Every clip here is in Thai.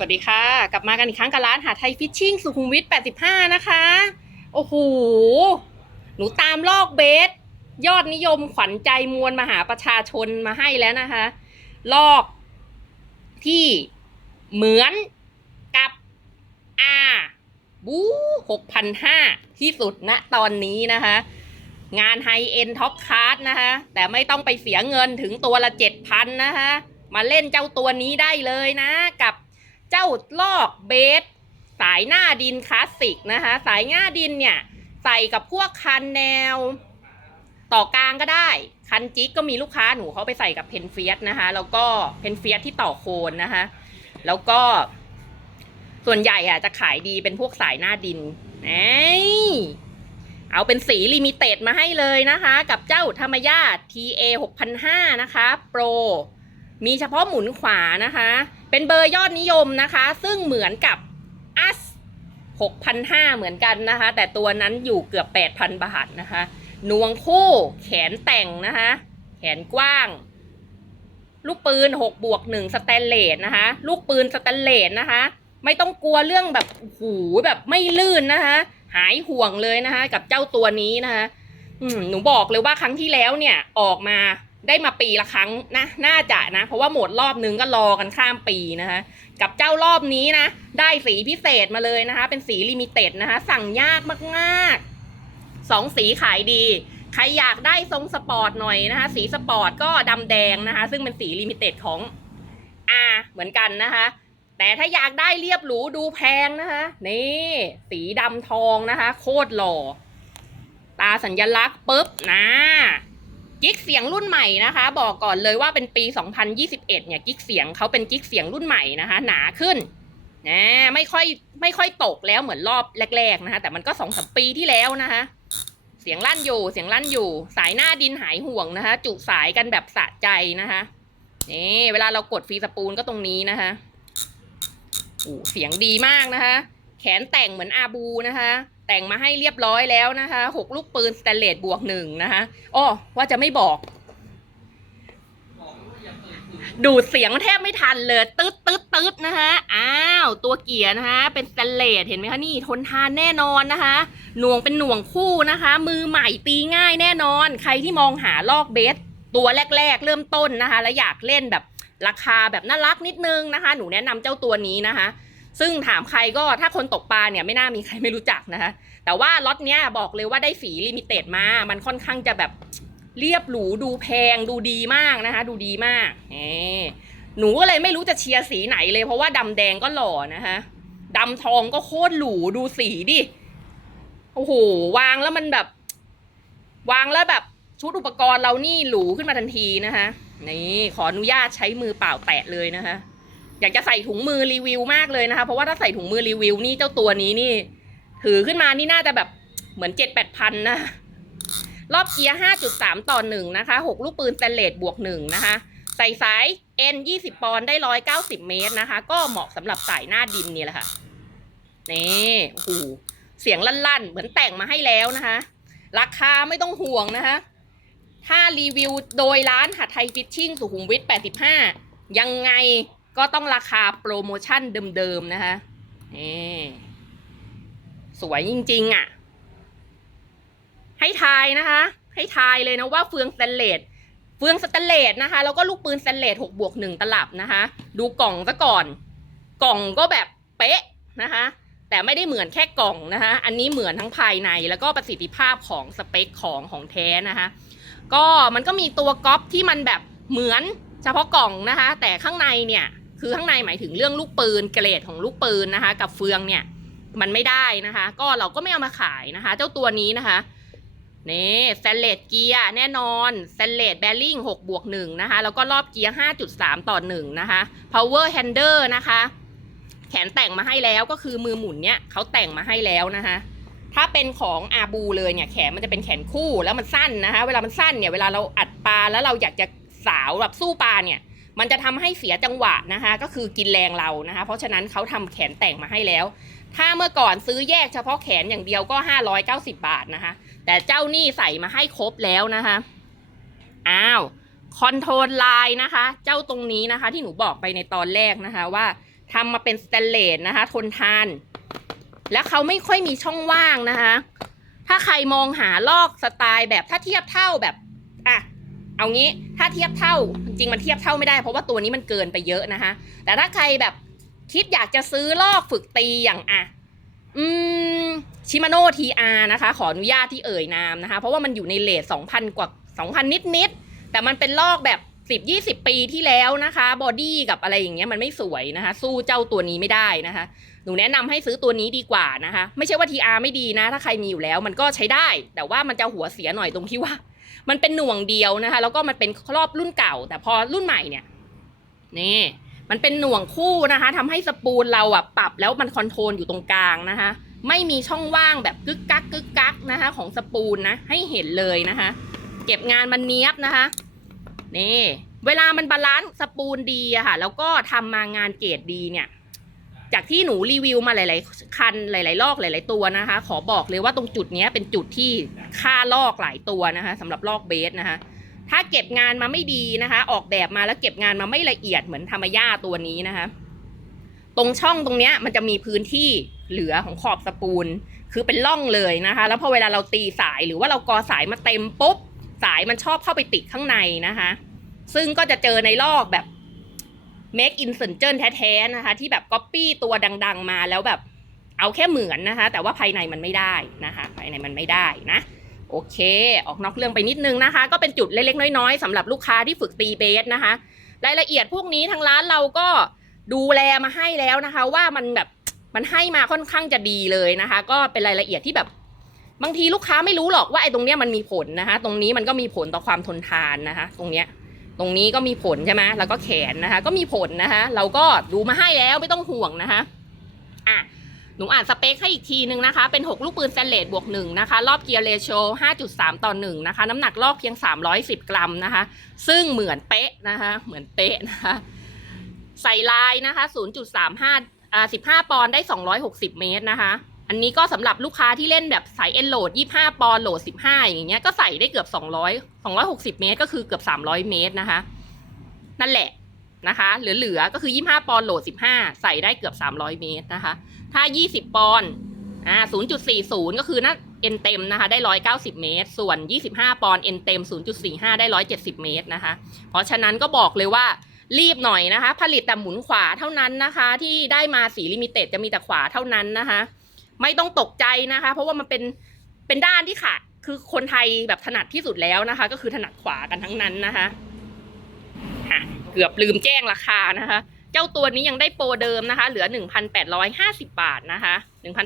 วัสดีค่ะ กลับมากันอีกครั้งกับร้านหาไทยฟิชชิ่งสุขุมวิท 85 นะคะ โอ้โห หนูตามลอกเบส ยอดนิยมขวัญใจมวลมหาประชาชนมาให้แล้วนะคะ ลอกที่เหมือนกับอาบูหกพันห้าที่สุดณตอนนี้นะคะ งานไฮเอ็นท็อปคาร์ดนะคะ แต่ไม่ต้องไปเสียเงินถึงตัวละเจ็ดพันนะคะมาเล่นเจ้าตัวนี้ได้เลยนะ กับ เจ้าลอกเบส สายหน้าดินคลาสสิกนะคะ สายหน้าดินเนี่ย ใส่กับพวกคันแนว ต่อกลางก็ได้ คันจิกก็มีลูกค้าหนูเขาไปใส่กับเพนเฟียสนะคะ แล้วก็เพนเฟียสที่ต่อโคนนะคะ แล้วก็ส่วนใหญ่อะจะขายดีเป็นพวกสายหน้าดินเอ้ยเอาเป็นสีลิมิเต็ดมาให้เลยนะคะ กับเจ้าธรรมยา TA 6005นะคะ Pro มีเฉพาะหมุนขวานะคะ เป็นเบอร์ยอดนิยมนะคะ ซึ่งเหมือนกับอัส6,500 เหมือนกันนะคะ แต่ตัวนั้นอยู่เกือบ 8,000 บาทนะคะ นวงคู่แขนแต่งนะคะ แขนกว้าง ลูกปืน6บวก1สแตนเลสนะคะ ลูกปืนสแตนเลสนะคะ ไม่ต้องกลัวเรื่องแบบหูแบบไม่ลื่นนะคะ หายห่วงเลยนะคะ กับเจ้าตัวนี้นะคะหนูบอกเลยว่าครั้งที่แล้วเนี่ยออกมา ได้มาปีละครั้งนะน่าจะนะ เพราะว่าหมดรอบนึงก็รอกันข้ามปีนะคะ กับเจ้ารอบนี้นะ ได้สีพิเศษมาเลยนะคะ เป็นสีลิมิเต็ดนะคะ สั่งยากมากๆสองสีขายดี ใครอยากได้ทรงสปอร์ตหน่อยนะคะ สีสปอร์ตก็ดำแดงนะคะ ซึ่งเป็นสีลิมิเต็ดของอาเหมือนกันนะคะแต่ถ้าอยากได้เรียบหรูดูแพงนะคะนี่สีดำทองนะคะ โคตรหล่อ ตาสัญลักษณ์ปุ๊บนะ กิ๊กเสียงรุ่นใหม่นะคะ บอกก่อนเลยว่าเป็นปี 2021 เนี่ยกิ๊กเสียงเขาเป็นกิ๊กเสียงรุ่นใหม่นะคะ หนาขึ้นนะไม่ค่อยไม่ค่อยตกแล้วเหมือนรอบแรก ๆ นะคะ แต่มันก็สองสามปีที่แล้วนะคะ เสียงลั่นอยู่เสียงลั่นอยู่ สายหน้าดินหายห่วงนะคะ จุสายกันแบบสะใจนะคะนี่เวลาเรากดฟรีสปูลก็ตรงนี้นะคะโอ้เสียงดีมากนะคะ แขนแต่งเหมือนอาบูนะคะ แต่งมาให้เรียบร้อยแล้วนะคะหกลูกปืนสแตนเลสบวกหนึ่งนะคะอ้อว่าจะไม่บอก ดูดเสียงแทบไม่ทันเลยตึ๊ดตึ๊ดตึ๊ดนะคะอ้าวตัวเกียร์นะคะเป็นสแตนเลสเห็นไหมคะนี่ทนทานแน่นอนนะคะหน่วงเป็นหน่วงคู่นะคะ มือใหม่ตีง่ายแน่นอน ใครที่มองหาลอกเบสตัวแรก ๆ เริ่มต้นนะคะ และอยากเล่นแบบราคาแบบน่ารักนิดนึงนะคะ หนูแนะนำเจ้าตัวนี้นะคะ ซึ่งถามใครก็ถ้าคนตกปลาเนี่ยไม่น่ามีใครไม่รู้จักนะคะแต่ว่าล็อตเนี้ยบอกเลยว่าได้สีลิมิเต็ดมา มันค่อนข้างจะแบบเรียบหรูดูแพงดูดีมากนะคะ ดูดีมากเอหนูก็เลยไม่รู้จะเชียร์สีไหนเลย เพราะว่าดำแดงก็หล่อนะคะดำทองก็โคตรหรูดูสีดิโอ้โหวางแล้วมันแบบ วางแล้วแบบชุดอุปกรณ์เรานี่หรูขึ้นมาทันทีนะคะนี่ขออนุญาตใช้มือเปล่าแตะเลยนะคะ อยากจะใส่ถุงมือรีวิวมากเลยนะคะ เพราะว่าถ้าใส่ถุงมือรีวิวนี่เจ้าตัวนี้นี่ ถือขึ้นมานี่น่าจะแบบเหมือนเจ็ดแปดพันนะ รอบเกียร์ห้าจุดสามต่อหนึ่งนะคะหกลูกปืนสแตนเลสบวกหนึ่งนะคะ ใส่สาย N ยี่สิบปอนได้ร้อยเก้าสิบเมตรนะคะ ก็เหมาะสำหรับสายหน้าดินนี่แหละค่ะ นี่โอ้โหเสียงลั่นๆ เหมือนแต่งมาให้แล้วนะคะ ราคาไม่ต้องห่วงนะคะถ้ารีวิวโดยร้านหัดไทยฟิชชิ่งสุขุมวิท85 ยังไง ก็ต้องราคาโปรโมชั่นเดิมๆนะคะนี่สวยจริงๆอะ ให้ทายนะคะ ให้ทายเลยนะว่าเฟืองสแตนเลสเฟืองสแตนเลสนะคะ แล้วก็ลูกปืนสแตนเลส6บวก1ตลับนะคะ ดูกล่องซะก่อน กล่องก็แบบเป๊ะนะคะ แต่ไม่ได้เหมือนแค่กล่องนะคะ อันนี้เหมือนทั้งภายในแล้วก็ประสิทธิภาพของสเปคของของแท้นะคะ ก็มันก็มีตัวก๊อปที่มันแบบเหมือนเฉพาะกล่องนะคะ แต่ข้างในเนี่ย คือข้างในหมายถึงเรื่องลูกปืนเกรดของลูกปืนนะคะ กับเฟืองเนี่ยมันไม่ได้นะคะ ก็เราก็ไม่เอามาขายนะคะ เจ้าตัวนี้นะคะนี่แตนเลสเกียร์แน่นอนแตนเลสแบริ่ง6บวก1นะคะ แล้วก็รอบเกียร์ 5.3 ต่อ 1 นะคะ power hander นะคะ แขนแต่งมาให้แล้วก็คือมือหมุนเนี่ยเขาแต่งมาให้แล้วนะคะ ถ้าเป็นของอาบูเลยเนี่ยแขนมันจะเป็นแขนคู่แล้วมันสั้นนะคะ เวลามันสั้นเนี่ยเวลาเราอัดปลาแล้วเราอยากจะสาวแบบสู้ปลาเนี่ย มันจะทำให้เสียจังหวะนะคะ ก็คือกินแรงเรานะคะ เพราะฉะนั้นเขาทำแขนแต่งมาให้แล้ว ถ้าเมื่อก่อนซื้อแยกเฉพาะแขนอย่างเดียวก็ 590 บาทนะคะ แต่เจ้านี่ใส่มาให้ครบแล้วนะคะอ้าวคอนโทรลไลน์นะคะ เจ้าตรงนี้นะคะ ที่หนูบอกไปในตอนแรกนะคะว่าทำมาเป็นสแตนเลสนะคะ ทนทาน และเขาไม่ค่อยมีช่องว่างนะคะ ถ้าใครมองหาลอกสไตล์แบบถ้าเทียบเท่าแบบ เอางี้ถ้าเทียบเท่าจริงมันเทียบเท่าไม่ได้เพราะว่าตัวนี้มันเกินไปเยอะนะคะ แต่ถ้าใครแบบคิดอยากจะซื้อลอกฝึกตีอย่างอะอืมชิมาโน่ทีอาร์นะคะ ขออนุญาตที่เอ่ยนามนะคะ เพราะว่ามันอยู่ในเลทสองพันกว่าสองพันนิดนิดๆแต่มันเป็นลอกแบบสิบยี่สิบปีที่แล้วนะคะบอดี้กับอะไรอย่างเงี้ยมันไม่สวยนะคะ สู้เจ้าตัวนี้ไม่ได้นะคะ หนูแนะนำให้ซื้อตัวนี้ดีกว่านะคะ ไม่ใช่ว่า TR ไม่ดีนะ ถ้าใครมีอยู่แล้วมันก็ใช้ได้ แต่ว่ามันจะหัวเสียหน่อยตรงที่ว่า มันเป็นหน่วงเดียวนะคะ แล้วก็มันเป็นรอบรุ่นเก่า แต่พอรุ่นใหม่เนี่ย นี่ มันเป็นหน่วงคู่นะคะทำให้สปูลเราอะปรับแล้วมันคอนโทรลอยู่ตรงกลางนะคะ ไม่มีช่องว่างแบบกึกกักกึกกักนะคะ ของสปูลนะ ให้เห็นเลยนะคะ เก็บงานมันเนี้ยบนะคะ นี่ เวลามันบาลานซ์สปูลดีอะค่ะ แล้วก็ทำมางานเกรดดีเนี่ย จากที่หนูรีวิวมาหลาย ๆ คันหลาย ๆ ลอกหลาย ๆ ตัวนะคะ ขอบอกเลยว่าตรงจุดนี้เป็นจุดที่ค่าลอกหลายตัวนะคะสำหรับลอกเบสนะคะ ถ้าเก็บงานมาไม่ดีนะคะ ออกแบบมาแล้วเก็บงานมาไม่ละเอียดเหมือนธรรมย่าตัวนี้นะคะ ตรงช่องตรงนี้มันจะมีพื้นที่เหลือของขอบสปูลคือเป็นร่องเลยนะคะ แล้วพอเวลาเราตีสายหรือว่าเรากอสายมาเต็มปุ๊บสายมันชอบเข้าไปติดข้างในนะคะ ซึ่งก็จะเจอในลอกแบบ make in เซนเจ r แท้ๆนะคะ ที่แบบก๊อปปี้ตัวดัง ๆ มาแล้วแบบเอาแค่เหมือนนะคะ แต่ว่าภายในมันไม่ได้นะคะ ภายในมันไม่ได้นะโอเค ออกนอกเรื่องไปนิดนึงนะคะ ก็เป็นจุดเล็กๆน้อยๆสำหรับลูกค้าที่ฝึกตีเบสนะคะ รายละเอียดพวกนี้ทางร้านเราก็ดูแลมาให้แล้วนะคะ ว่ามันแบบมันให้มาค่อนข้างจะดีเลยนะคะ ก็เป็นรายละเอียดที่แบบ บางทีลูกค้าไม่รู้หรอกว่าไอ้ตรงเนี้ยมันมีผลนะคะ ตรงนี้มันก็มีผลต่อความทนทานนะคะ ตรงเนี้ย ตรงนี้ก็มีผลใช่ไหมแล้วก็แขนนะคะ ก็มีผลนะคะ เราก็ดูมาให้แล้วไม่ต้องห่วงนะคะอะหนูอ่านสเปคให้อีกทีนึงนะคะ เป็น 6 ลูกปืนสแตนเลสบวก1นะคะ รอบเกียร์เรโช5.3 ต่อ1นะคะ น้ำหนักลอกเพียง 310 กรัมนะคะ ซึ่งเหมือนเป๊ะนะคะ เหมือนเป๊ะนะคะ ใส่ลายนะคะ 0.35อ่า15 ปอนด์ได้ 260 เมตรนะคะ อันนี้ก็สำหรับลูกค้าที่เล่นแบบสายเอ็นโหลด 25 ปอนโหลด 15 อย่างเงี้ยก็ใส่ได้เกือบ 200 260 เมตร ก็คือเกือบ 300 เมตรนะคะ นั่นแหละนะคะ เหลือๆก็คือ 25 ปอนโหลด 15 ใส่ได้เกือบ 300 เมตรนะคะ ถ้า 20 ปอนอ่า0.40 ก็คือน่าเอ็นเต็มนะคะได้ 190 เมตร ส่วน 25 ปอนเอ็นเต็ม 0.45 ได้ 170 เมตรนะคะ เพราะฉะนั้นก็บอกเลยว่ารีบหน่อยนะคะ ผลิตแต่หมุนขวาเท่านั้นนะคะ ที่ได้มาสีลิมิเต็ดจะมีแต่ขวาเท่านั้นนะคะ ไม่ต้องตกใจนะคะ เพราะว่ามันเป็นเป็นด้านที่ค่ะคือคนไทยแบบถนัดที่สุดแล้วนะคะ ก็คือถนัดขวากันทั้งนั้นนะคะเกือบลืมแจ้งราคานะคะ เจ้าตัวนี้ยังได้โปรเดิมนะคะ เหลือ 1,850 บาทนะคะ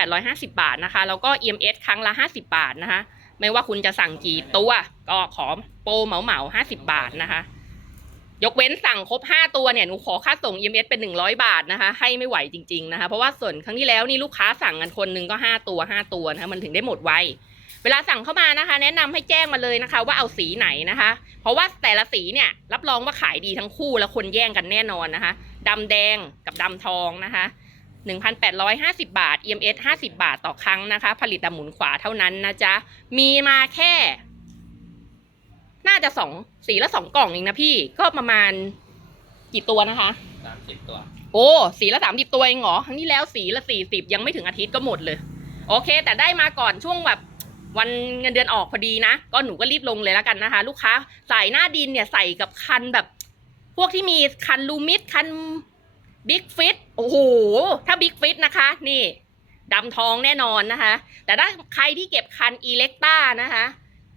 1,850 บาทนะคะ แล้วก็ EMS ครั้งละ 50 บาทนะคะ ไม่ว่าคุณจะสั่งกี่ตัวก็ขอโปรเหมาเหมา50 บาทนะคะ ยกเว้นสั่งครบ 5 ตัวเนี่ยหนูขอค่าส่ง EMS เป็น 100 บาทนะคะให้ไม่ไหวจริงๆนะคะเพราะว่าส่วนครั้งที่แล้วนี่ลูกค้าสั่งกันคนหนึงก็ 5 ตัว 5 ตัวนะคะมันถึงได้หมดไวเวลาสั่งเข้ามานะคะ แนะนำให้แจ้งมาเลยนะคะ ว่าเอาสีไหนนะคะ เพราะว่าแต่ละสีเนี่ยรับรองว่าขายดีทั้งคู่แล้วคนแย่งกันแน่นอนนะคะดำแดงกับดำทองนะคะ1,850 บาท EMS 50 บาทต่อครั้งนะคะ ผลิตแต่หมุนขวาเท่านั้นนะจ๊ะมีมาแค่ น่าจะสองสีละสองกล่องเองนะพี่ ก็ประมาณกี่ตัวนะคะ สามสิบตัว โอ้สีละสามสิบตัวเองเหรอครั้งที่แล้วสีละสี่สิบยังไม่ถึงอาทิตย์ก็หมดเลย โอเค แต่ได้มาก่อนช่วงแบบวันเงินเดือนออกพอดีนะ ก็หนูก็รีบลงเลยแล้วกันนะคะ ลูกค้าสายหน้าดินเนี่ยใส่กับคันแบบ พวกที่มีคันลูมิดคันบิ๊กฟิตโอ้โห ถ้าบิ๊กฟิตนะคะ นี่ดำทองแน่นอนนะคะ แต่ถ้าใครที่เก็บคันอีเล็กต้านะคะ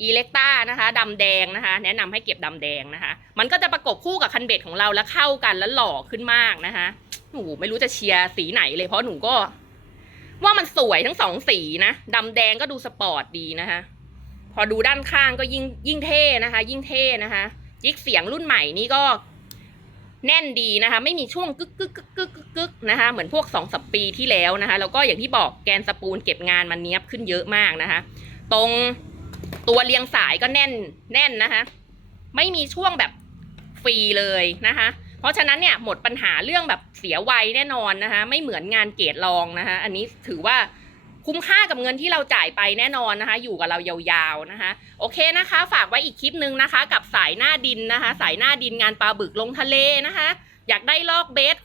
อีเล็กต้านะคะดำแดงนะคะ แนะนำให้เก็บดำแดงนะคะ มันก็จะประกบคู่กับคันเบ็ดของเราแล้วเข้ากันแล้วหล่อขึ้นมากนะคะโอ้โหไม่รู้จะเชียร์สีไหนเลยเพราะหนูก็ ว่ามันสวยทั้งสองสีนะดำแดงก็ดูสปอร์ตดีนะคะ พอดูด้านข้างก็ยิ่งยิ่งเท่นะคะ ยิ่งเท่นะคะยิกเสียงรุ่นใหม่นี่ก็แน่นดีนะคะ ไม่มีช่วงกึกกึกกึกกึกกึกนะคะ เหมือนพวกสองสัปปีที่แล้วนะคะแล้วก็อย่างที่บอกแกนสปูลเก็บงานมันเนี้ยบขึ้นเยอะมากนะคะ ตรง ตัวเรียงสายก็แน่นแน่นนะคะ ไม่มีช่วงแบบฟรีเลยนะคะ เพราะฉะนั้นเนี่ยหมดปัญหาเรื่องแบบเสียไวแน่นอนนะคะ ไม่เหมือนงานเกรดรองนะคะ อันนี้ถือว่าคุ้มค่ากับเงินที่เราจ่ายไปแน่นอนนะคะ อยู่กับเรายาวๆนะคะ โอเคนะคะ ฝากไว้อีกคลิปนึงนะคะ กับสายหน้าดินนะคะ สายหน้าดินงานปลาบึกลงทะเลนะคะ อยากได้ลอกเบส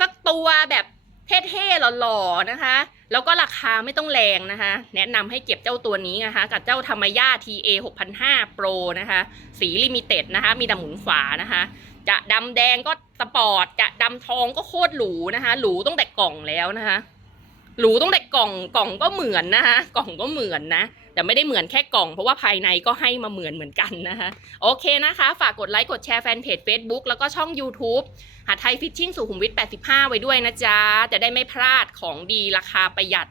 สักตัวแบบ เท่ๆหล่อๆนะคะ แล้วก็ราคาไม่ต้องแรงนะคะ แนะนำให้เก็บเจ้าตัวนี้นะคะ กับเจ้าธรรมย่า TA 6005 Pro นะคะ สีลิมิเต็ดนะคะ มีดำหมุนขวานะคะ จะดำแดงก็สปอร์ต จะดำทองก็โคตรหรูนะคะ หรูตั้งแต่กล่องแล้วนะคะ หรูตั้งแต่กล่อง กล่องก็เหมือนนะคะ กล่องก็เหมือนนะ แต่ไม่ได้เหมือนแค่กล่องเพราะว่าภายในก็ให้มาเหมือนเหมือนกันนะคะโอเคนะคะ ฝากกดไลค์กดแชร์แฟนเพจ Facebook แล้วก็ช่อง YouTube หาไทยฟิชชิ่งสุขุมวิท85 ไว้ด้วยนะจ๊ะจะได้ไม่พลาดของดีราคาประหยัด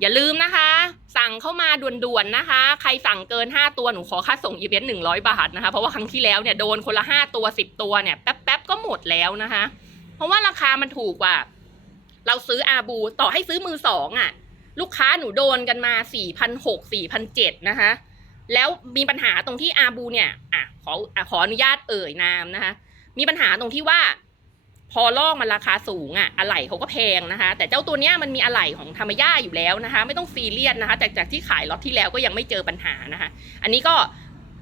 อย่าลืมนะคะ สั่งเข้ามาด่วนๆนะคะ ใครสั่งเกิน 5 ตัวหนูขอค่าส่งอีเวนต์100 บาทนะคะ เพราะว่าครั้งที่แล้วเนี่ยโดนคนละ 5 ตัว 10 ตัวเนี่ยแป๊บๆก็หมดแล้วนะคะ เพราะว่าราคามันถูกกว่า เราซื้ออาบู ต่อให้ซื้อมือสองอะ่ะ ลูกค้าหนูโดนกันมา4 6 0 0 4 7 0 0นะคะ แล้วมีปัญหาตรงที่อาบูเนี่ยอะขออะขออนุญาตเอ่ยนามนะคะ มีปัญหาตรงที่ว่า พอลอกมันราคาสูงอะ่ะอะไหล่เขาก็แพงนะคะ แต่เจ้าตัวเนี้ยมันมีอะไหล่ของธรรมย่าอยู่แล้วนะคะ ไม่ต้องซีเรียสนะคะจากจากที่ขายล็อตที่แล้วก็ยังไม่เจอปัญหานะคะ อันนี้ก็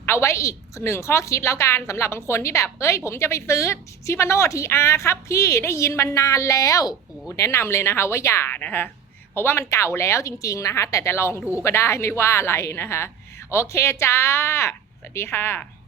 เอาไว้อีกหนึ่งข้อคิดแล้วกันสำหรับบางคนที่แบบ เอ้ย ผมจะไปซื้อชิมาโน่ทีอาครับ พี่ได้ยินมันานแล้วโอ้แนะนำเลยนะคะว่าอย่านะคะ ราะว่ามันเก่าแล้วจริง ๆนะคะ แต่จะลองดูก็ได้ไม่ว่าอะไรนะคะ โอเคจ้า สวัสดีค่ะ